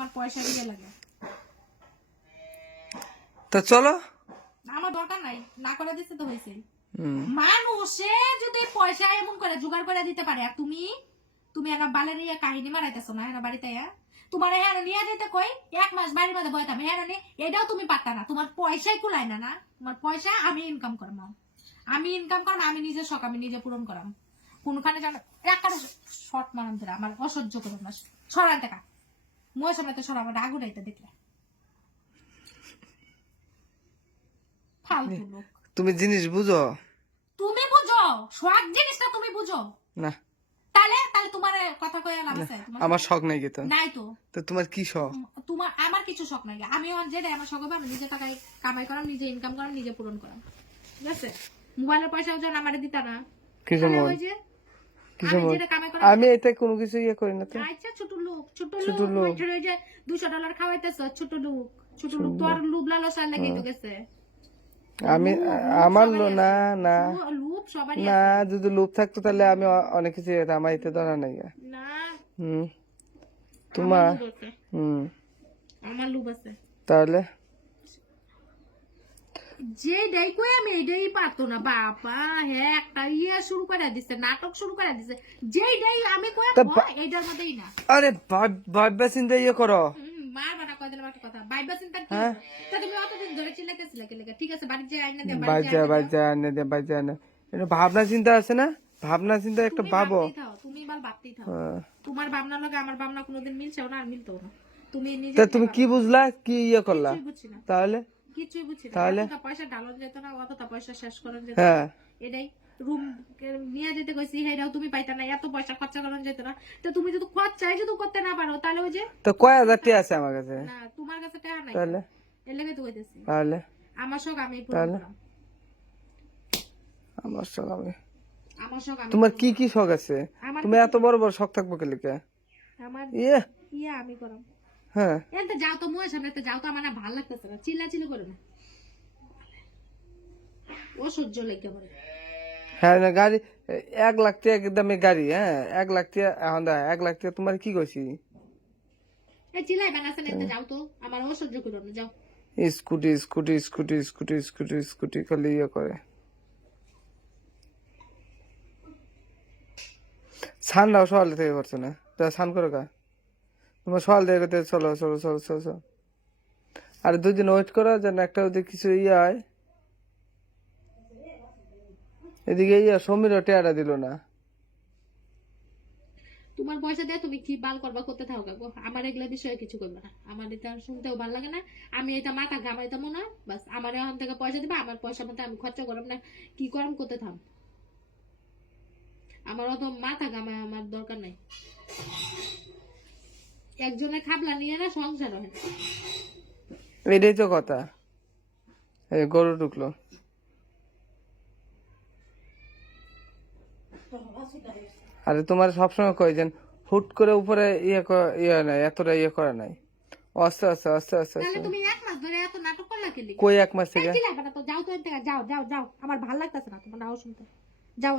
তোমার পয়সা দিয়ে লাগে। তো চলো, আমার দরকার নাই, না করে দিতে তো হয়েছে। মানুষে যদি পয়সা এমন করে জোগাড় করে দিতে পারে, আর তুমি একটা বালের ইয়ে কাহিনী মারাইতেছো না এরা বাড়িতে। তোমার হ্যাঁ নিয়ে যেতে কই 1 মাস বাড়ির মধ্যে বইতাম, হ্যাঁ এটাও তুমি পারতা না। তোমার পয়সাই কুলায় না। না, তোমার পয়সা আমি ইনকাম করলাম, আমি নিজে শখ আমি নিজে পূরণ করাম। কোনখানে জানো একটা শর্ট মারাম ধরে আমার অসহ্য করো না। সরান টাকা মই সামনে তো সরা, আমার রাগ উঠাইতে দেখলে ফালতু লোক। তুমি জিনিস বুঝো, তুমি বুঝো শখ জিনিসটা, তুমি বুঝো না? তাহলে তোমার কথা কয়ে লাভ আছে? আমার শখ নাই তো। নাই তো। তো তোমার কি শখ? তোমার আমার কিছু শখ নাই। আমি যেটা আমার শখ হবে আমি নিজে টাকায় কামাই করাম, নিজে ইনকাম করাম, নিজে পূরণ করাম। ঠিক আছে? মোবাইলের পয়সাও যেন আমারে দিতা না। কিছু ওই যে আমি এটা কোনো কিছু ইয়ে করি না তো। আচ্ছা ছোট লোক ওই যে $200 খাওয়াইতেছ, ছোট লোক তোর লুব লালসার লাগেই তো গেছে। আমি আমার না না লুব সবারই না, আছে। যদি লোভ থাকতো তাহলে আমি অনেক কিছু আমার এতে ধরা নাই। না তোমার আমার লুব আছে। তাহলে যে ডাই কই আমি এইটাই পারতো না বাবা। হ্যাঁ একটা ইয়ে শুরু করে দিছে, নাটক শুরু করে দিছে। যেই ডাই আমি কই এইটার মধ্যেই না। আরে ভাববা চিন্তা ইয়ে করো। মারবা না কয়দিন একটা কথা। ভাববা চিন্তা কি? তা তুমি অতদিন ধরে চিল্লাইতেছিলে কি লাগা? ঠিক আছে বাড়ি যে আইনা দে, বাড়ি যা না। এটা ভাবনা চিন্তা আছে না? ভাবনা চিন্তা একটা ভাবো। তুমি বাল ভাবতেই থাও। তোমার ভাবনা লগে আমার ভাবনা কোনোদিন মিলছেও না, আর মিলতো না। তুমি নিজে তুমি কি বুঝলা, কি ইয়ে করলা? তাহলে কিছুই বুঝছি না। এতটা পয়সা ঢালন যেত না, অতটা পয়সা শেষ করেন যেত। এটাই রুম নিয়ে যেতে কইছি, হেটাও তুমি পাইতা না। এত পয়সা খরচা করেন যেত না। তো তুমি যদি খরচাই যদি করতে না পারো তাহলে ওই যে তো কয় হাজার টাকা আছে আমার কাছে? না তোমার কাছে টাকা নাই, তাহলে এর লাগি তো কইতেছি। তাহলে আমার শখ আমি পূরণ করলাম। আমার শখ আমি তোমার কি কি শখ আছে? তুমি এত বড় বড় শখ থাকবো কে লিখে? আমার আমি করাম। হ্যাঁ এনতে যাও তো মোর সামনে যাও তো, আমার না ভালো লাগতেছে না। চিল্লাচিল্লি করে না, ও সহ্য লাগে পড়ে। হ্যাঁ না গাড়ি 1 লাখ টাকা দামে গাড়ি। হ্যাঁ 1 লাখ টাকা এখন 1 লাখ টাকা তোমার কি কইছি? এই চিল্লাই বানাছেন, এনতে যাও তো, আমার ও সহ্য করে না। যাও। স্কুটি খালি ইয়ে করে। সানরাও সকাল থেকে করছে না, সান করো কা? তোমার সকাল থেকে করতে চলো চলো চলো চলো চলো। আর 2 দিন ওয়েট করো যেন একটা ওদের কিছু ইয়ে হয়। এদিকে সমীরও টেয়ারা দিল না। তোমার পয়সা দিয়ে তুমি কি বাল করবা করতে থাকো গো, আমার এগুলা বিষয়ে কিছু করবে না। আমার এটা শুনতেও ভালো লাগে না। আমি এটা মাথা ঘামাইতাম না। বাস আমার এখন থেকে পয়সা দিবা, আমার পয়সা মতো আমি খরচা করব না। কি করম করতে থাম, আমার অত মাথা ঘামায় আমার দরকার নাই। একজনের খাবলা নিয়ে না সংসার হয়। এটাই তো কথা। এই গরু ঢুকলো। আরে তোমার সবসময় কই যেন হুট করে উপরে ইয়ে নাই, এতটা ইয়ে করা নাই। আস্তে আস্তে আস্তে আস্তে তাহলে তুমি 1 মাস ধরে এত নাটক করলা কি? কই 1 মাস থেকে? যাও তো, যাও যাও যাও, আমার ভালো লাগতেছে না তোমার নাও শুনতে। যাও।